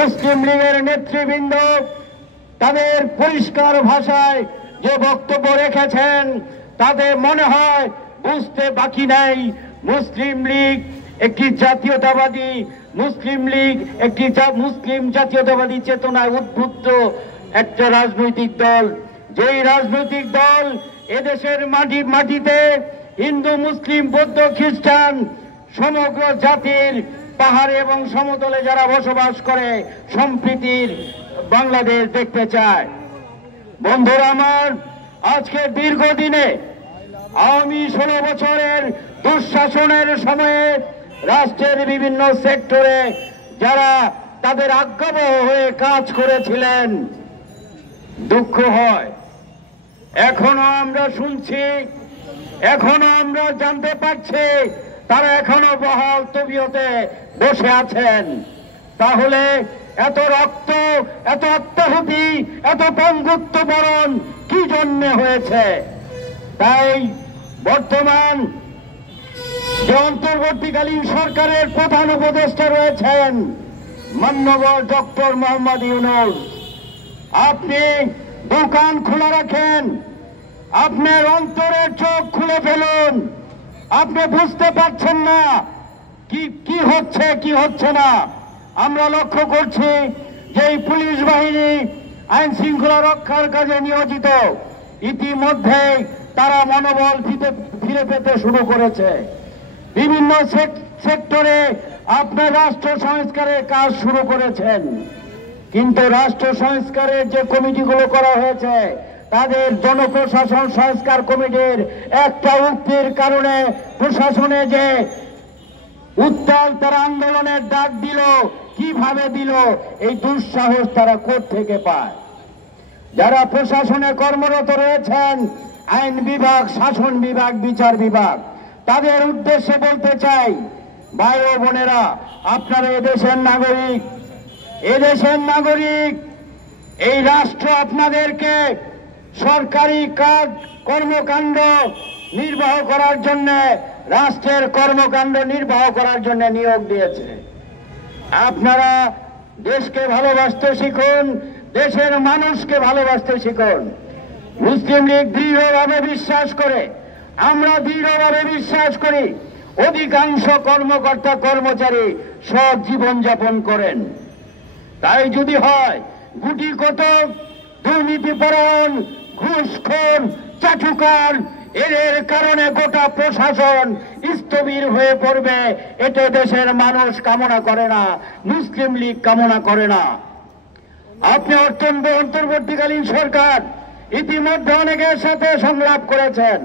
মুসলিম লীগের নেতৃবৃন্দ তাদের পরিষ্কার ভাষায় যে বক্তব্য রেখেছেন তাতে মনে হয় বুঝতে বাকি নাই মুসলিম লীগ একটি জাতীয়তাবাদী মুসলিম লীগ একটি মুসলিম জাতীয়তাবাদী চেতনায় উদ্বুদ্ধ একটা রাজনৈতিক দল। যেই রাজনৈতিক দল এদেশের মাটিতে হিন্দু মুসলিম বৌদ্ধ খ্রিস্টান সমগ্র জাতির পাহাড়ে এবং সমতলে যারা বসবাস করে সম্প্রীতির বাংলাদেশ দেখতে চায়। বন্ধুরা আমার, আজকে দীর্ঘদিনে আওয়ামী 16 বছরের দুঃশাসনের সময়ে রাষ্ট্রের বিভিন্ন সেক্টরে যারা তাদের আজ্ঞাবহ হয়ে কাজ করেছিলেন, দুঃখ হয় এখনো আমরা শুনছি, এখনো আমরা জানতে পারছি তারা এখনো বহাল তবিয়তে বসে আছেন। তাহলে এত রক্ত, এত আত্মাহুতি, এত পঙ্গুত্ব বরণ কি জন্য হয়েছে? তাই বর্তমান যে অন্তর্বর্তীকালীন সরকারের প্রধান উপদেষ্টা রয়েছেন মাননীয় ডক্টর মোহাম্মদ ইউনূস, আপনি দোকান খোলা রাখেন, আপনার অন্তরের চোখ খুলে ফেলুন। আপনি বুঝতে পারছেন না কি হচ্ছে কি হচ্ছে না। আমরা লক্ষ্য করছি যে এই পুলিশ বাহিনী আইন শৃঙ্খলা রক্ষার কাজে নিয়োজিত, ইতিমধ্যে তারা মনোবল ফিরে পেতে শুরু করেছে। বিভিন্ন সেক্টরে আপনার রাষ্ট্র সংস্কারের কাজ শুরু করেছেন, কিন্তু রাষ্ট্র সংস্কারের যে কমিটিগুলো করা হয়েছে তাদের জনপ্রশাসন সংস্কার কমিটির একটা উক্তির কারণে প্রশাসনে যে উত্তাল তারা আন্দোলনের ডাক দিল, কিভাবে দিল, এই দুঃসাহস তারা কোত্থেকে পায়? যারা প্রশাসনে কর্মরত রয়েছেন, আইন বিভাগ, শাসন বিভাগ, বিচার বিভাগ, তাদের উদ্দেশ্যে বলতে চাই, ভাই ও বোনেরা, আপনারা এদেশের নাগরিক, এদেশের নাগরিক। এই রাষ্ট্র আপনাদেরকে সরকারি কাজ কর্মকাণ্ড নির্বাহ করার জন্য, রাষ্ট্রের কর্মকাণ্ড নির্বাহ করার জন্য নিয়োগ দিয়েছে। আপনারা দেশকে ভালোবাসতে শিখুন, দেশের মানুষকে ভালোবাসতে শিখুন। মুসলিম লীগ দৃঢ়ভাবে বিশ্বাস করে, আমরা দৃঢ়ভাবে বিশ্বাস করি, অধিকাংশ কর্মকর্তা কর্মচারী সৎ জীবনযাপন করেন। তাই যদি হয় গুটি কতক দুর্নীতিপরায়ণ, ঘুষখোর, চাটুকার, এর কারণে গোটা প্রশাসন স্থবির হয়ে পড়বে, এটা দেশের মানুষ কামনা করে না, মুসলিম লীগ কামনা করে না। আপনি অন্তর্বর্তীকালীন সরকার ইতিমধ্যে অনেকের সাথে সংলাপ করেছেন,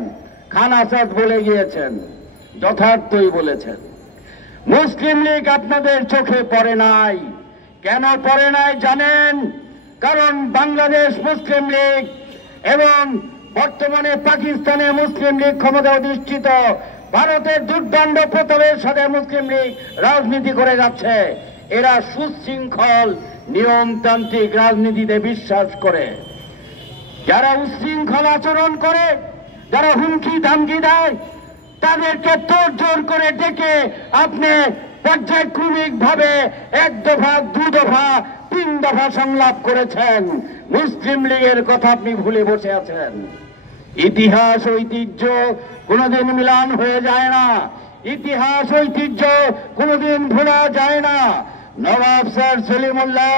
খান আসাদ বলে গিয়েছেন, যথার্থই বলেছেন। মুসলিম লীগ আপনাদের চোখে পড়ে নাই। কেন পড়ে নাই জানেন? কারণ বাংলাদেশ মুসলিম লীগ এবং বর্তমানে পাকিস্তানে মুসলিম লীগ ক্ষমতা অধিষ্ঠিত, ভারতের দুর্দণ্ড প্রতাপের সাথে মুসলিম লীগ রাজনীতি করে যাচ্ছে। এরা সুশৃঙ্খল নিয়মতান্ত্রিক রাজনীতিতে বিশ্বাস করে। যারা উচ্ছৃঙ্খল আচরণ করে, যারা হুমকি ধামকি দেয়, তাদেরকে তোড়জোড় করে ডেকে আপনি পর্যায়ক্রমিক ভাবে 1 দফা, 2 দফা, 3 দফা সংলাপ করেছেন। মুসলিম লীগের কথা আপনি ভুলে বসে আছেন। ইতিহাস ঐতিহ্য কোনোদিন মিলান হয়ে যায় না, ইতিহাস ঐতিহ্য কোনোদিন ভোলা যায় না। নবাব স্যার সলিমুল্লাহ